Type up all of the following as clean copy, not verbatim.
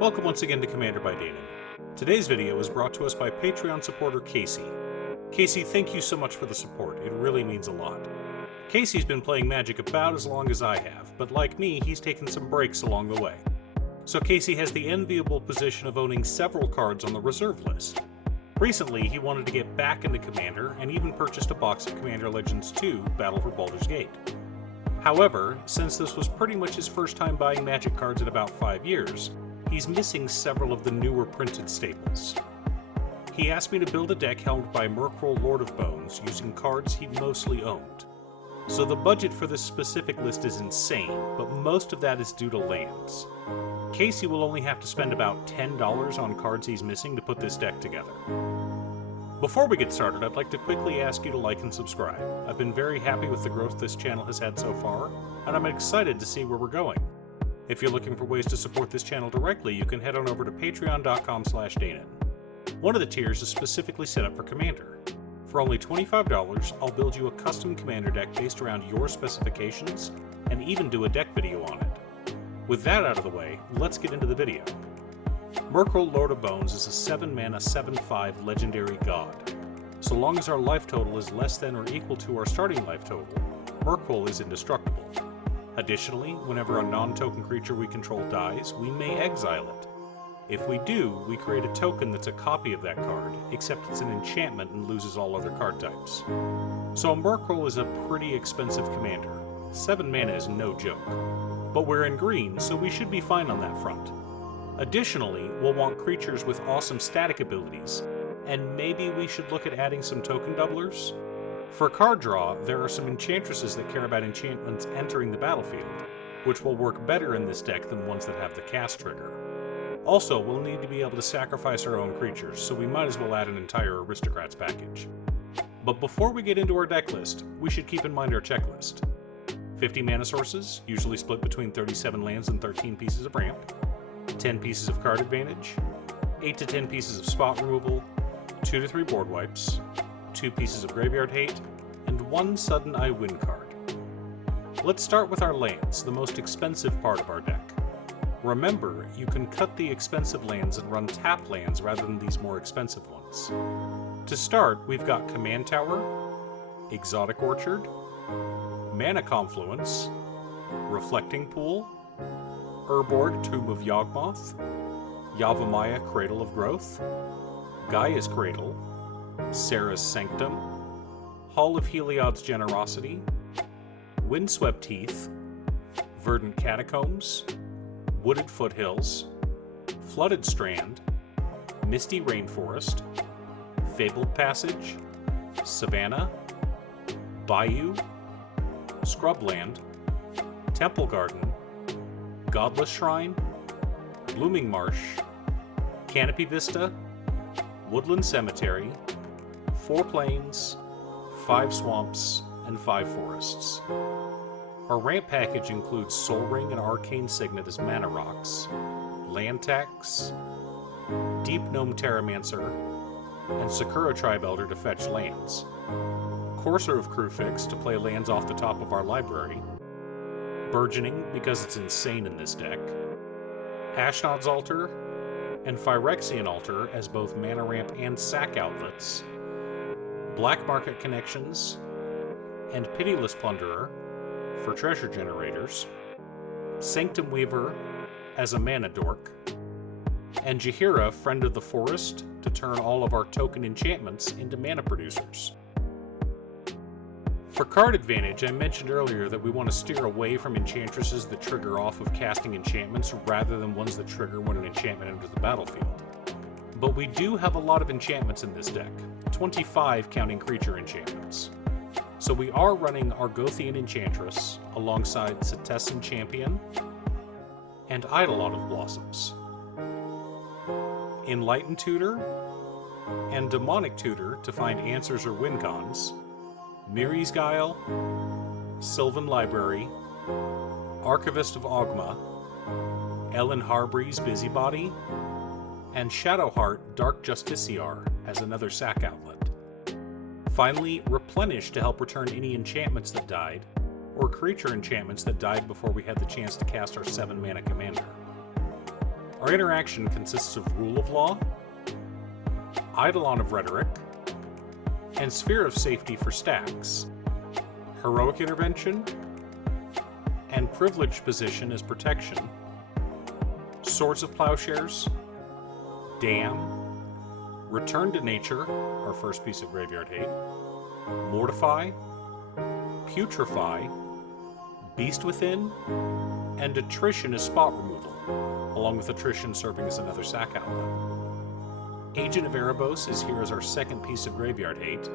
Welcome once again to Commander by Danon. Today's video is brought to us by Patreon supporter Casey. Casey, thank you so much for the support, it really means a lot. Casey's been playing Magic about as long as I have, but like me, he's taken some breaks along the way. So Casey has the enviable position of owning several cards on the reserve list. Recently, he wanted to get back into Commander, and even purchased a box of Commander Legends 2 Battle for Baldur's Gate. However, since this was pretty much his first time buying Magic cards in about 5 years, he's missing several of the newer printed staples. He asked me to build a deck helmed by Mykrul Lord of Bones using cards he mostly owned. So the budget for this specific list is insane, but most of that is due to lands. Casey will only have to spend about $10 on cards he's missing to put this deck together. Before we get started, I'd like to quickly ask you to like and subscribe. I've been very happy with the growth this channel has had so far, and I'm excited to see where we're going. If you're looking for ways to support this channel directly, you can head on over to patreon.com/Danon. One of the tiers is specifically set up for Commander. For only $25, I'll build you a custom Commander deck based around your specifications, and even do a deck video on it. With that out of the way, let's get into the video. Mykrul Lord of Bones is a 7-mana 7/5 legendary god. So long as our life total is less than or equal to our starting life total, Mykrul is indestructible. Additionally, whenever a non-token creature we control dies, we may exile it. If we do, we create a token that's a copy of that card, except it's an enchantment and loses all other card types. So Mykrul is a pretty expensive commander. 7 mana is no joke. But we're in green, so we should be fine on that front. Additionally, we'll want creatures with awesome static abilities, and maybe we should look at adding some token doublers? For card draw, there are some enchantresses that care about enchantments entering the battlefield, which will work better in this deck than ones that have the cast trigger. Also, we'll need to be able to sacrifice our own creatures, so we might as well add an entire Aristocrats package. But before we get into our deck list, we should keep in mind our checklist. 50 mana sources, usually split between 37 lands and 13 pieces of ramp, 10 pieces of card advantage, 8 to 10 pieces of spot removal, 2 to 3 board wipes, 2 pieces of graveyard hate, and 1 sudden I win card. Let's start with our lands, the most expensive part of our deck. Remember, you can cut the expensive lands and run tap lands rather than these more expensive ones. To start, we've got Command Tower, Exotic Orchard, Mana Confluence, Reflecting Pool, Urborg Tomb of Yawgmoth, Yavimaya Cradle of Growth, Gaia's Cradle, Sarah's Sanctum, Hall of Heliod's Generosity, Windswept Heath, Verdant Catacombs, Wooded Foothills, Flooded Strand, Misty Rainforest, Fabled Passage, Savannah, Bayou, Scrubland, Temple Garden, Godless Shrine, Blooming Marsh, Canopy Vista, Woodland Cemetery, 4 plains, 5 swamps, and 5 forests. Our ramp package includes Sol Ring and Arcane Signet as mana rocks, land tax, Deep Gnome Terramancer, and Sakura Tribe Elder to fetch lands, Courser of Crewfix to play lands off the top of our library, Burgeoning because it's insane in this deck, Ashnod's Altar, and Phyrexian Altar as both mana ramp and sack outlets, Black Market Connections, and Pitiless Plunderer for treasure generators, Sanctum Weaver as a mana dork, and Jaheira, Friend of the Forest, to turn all of our token enchantments into mana producers. For card advantage, I mentioned earlier that we want to steer away from enchantresses that trigger off of casting enchantments rather than ones that trigger when an enchantment enters the battlefield. But we do have a lot of enchantments in this deck, 25 counting creature enchantments. So we are running Argothian Enchantress alongside Setessan Champion and Eidolon of Blossoms, Enlightened Tutor and Demonic Tutor to find answers or win cons, Miri's Guile, Sylvan Library, Archivist of Ogma, Ellen Harbree's Busybody, and Shadowheart Dark Justiciar as another sack outlet. Finally, Replenish to help return any enchantments that died, or creature enchantments that died before we had the chance to cast our 7-mana commander. Our interaction consists of Rule of Law, Eidolon of Rhetoric, and Sphere of Safety for Stax, Heroic Intervention, and Privileged Position as Protection, Swords of Plowshares, Dam, Return to Nature, our first piece of Graveyard Hate, Mortify, Putrefy, Beast Within, and Attrition as spot removal, along with Attrition serving as another sack outlet. Agent of Erebos is here as our second piece of Graveyard Hate,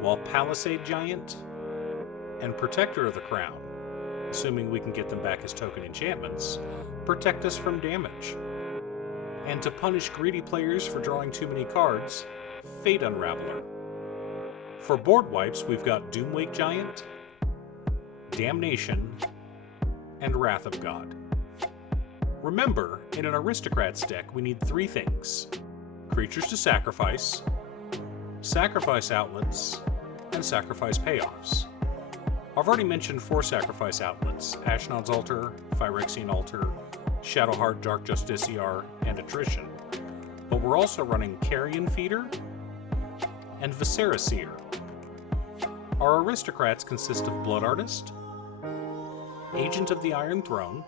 while Palisade Giant and Protector of the Crown, assuming we can get them back as token enchantments, protect us from damage. And to punish greedy players for drawing too many cards, Fate Unraveler. For board wipes, we've got Doomwake Giant, Damnation, and Wrath of God. Remember, in an Aristocrats deck, we need 3 things: creatures to sacrifice, sacrifice outlets, and sacrifice payoffs. I've already mentioned 4 sacrifice outlets: Ashnod's Altar, Phyrexian Altar, Shadowheart, Dark Justiciar, and Attrition. But we're also running Carrion Feeder and Viscera Seer. Our Aristocrats consist of Blood Artist, Agent of the Iron Throne,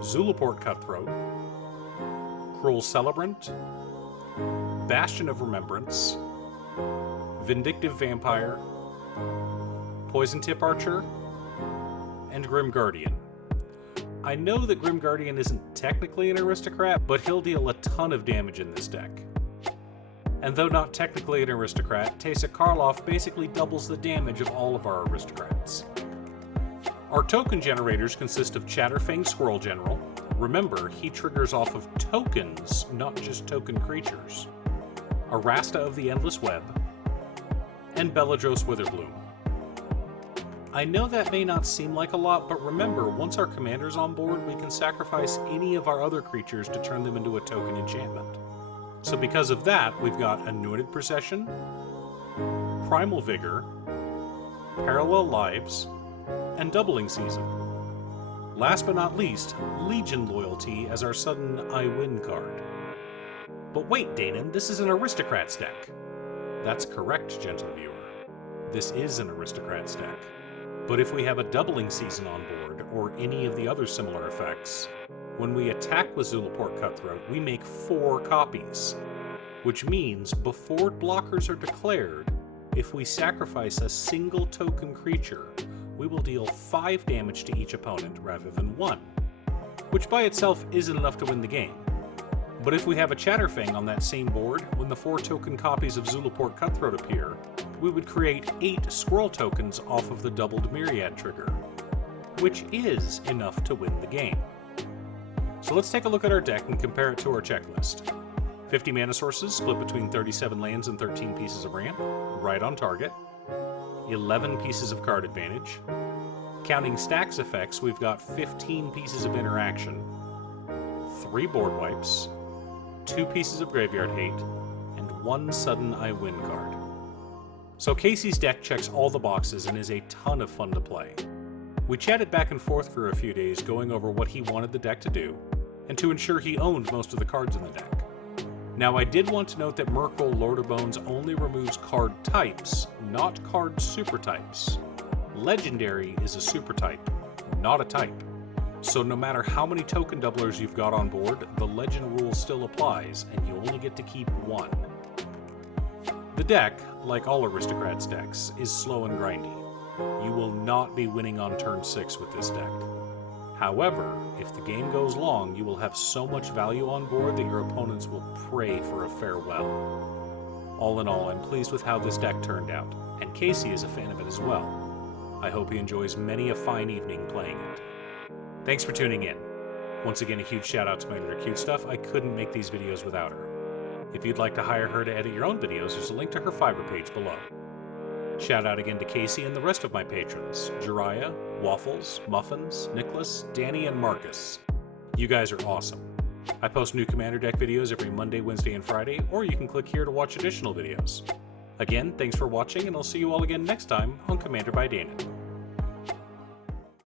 Zulaport Cutthroat, Cruel Celebrant, Bastion of Remembrance, Vindictive Vampire, Poison Tip Archer, and Grim Guardian. I know that Grim Guardian isn't technically an aristocrat, but he'll deal a ton of damage in this deck. And though not technically an aristocrat, Teysa Karlov basically doubles the damage of all of our aristocrats. Our token generators consist of Chatterfang Squirrel General. Remember, he triggers off of tokens, not just token creatures. Arasta of the Endless Web, and Beledros Witherbloom. I know that may not seem like a lot, but remember, once our commander's on board, we can sacrifice any of our other creatures to turn them into a token enchantment. So because of that, we've got Anointed Procession, Primal Vigor, Parallel Lives, and Doubling Season. Last but not least, Legion Loyalty as our sudden I Win card. But wait, Danon, this is an Aristocrats deck. That's correct, gentle viewer. This is an Aristocrats deck. But if we have a Doubling Season on board, or any of the other similar effects, when we attack with Zulaport Cutthroat, we make 4 copies. Which means, before blockers are declared, if we sacrifice a single token creature, we will deal 5 damage to each opponent rather than 1. Which by itself isn't enough to win the game. But if we have a Chatterfang on that same board, when the 4 token copies of Zulaport Cutthroat appear, we would create 8 Squirrel tokens off of the doubled Myriad trigger, which is enough to win the game. So let's take a look at our deck and compare it to our checklist. 50 mana sources split between 37 lands and 13 pieces of ramp, right on target. 11 pieces of card advantage. Counting Stax effects, we've got 15 pieces of interaction, 3 board wipes, 2 pieces of Graveyard Hate, and 1 sudden I Win card. So Casey's deck checks all the boxes and is a ton of fun to play. We chatted back and forth for a few days going over what he wanted the deck to do, and to ensure he owned most of the cards in the deck. Now I did want to note that Mykrul Lord of Bones only removes card types, not card super types. Legendary is a super type, not a type. So no matter how many token doublers you've got on board, the legend rule still applies, and you only get to keep 1. The deck, like all Aristocrats decks, is slow and grindy. You will not be winning on turn 6 with this deck. However, if the game goes long, you will have so much value on board that your opponents will pray for a farewell. All in all, I'm pleased with how this deck turned out, and Casey is a fan of it as well. I hope he enjoys many a fine evening playing it. Thanks for tuning in. Once again, a huge shout out to my editor Cute Stuff. I couldn't make these videos without her. If you'd like to hire her to edit your own videos, there's a link to her Fiverr page below. Shout out again to Casey and the rest of my patrons, Jiraiya, Waffles, Muffins, Nicholas, Danny, and Marcus. You guys are awesome. I post new Commander deck videos every Monday, Wednesday, and Friday, or you can click here to watch additional videos. Again, thanks for watching, and I'll see you all again next time on Commander by Danon.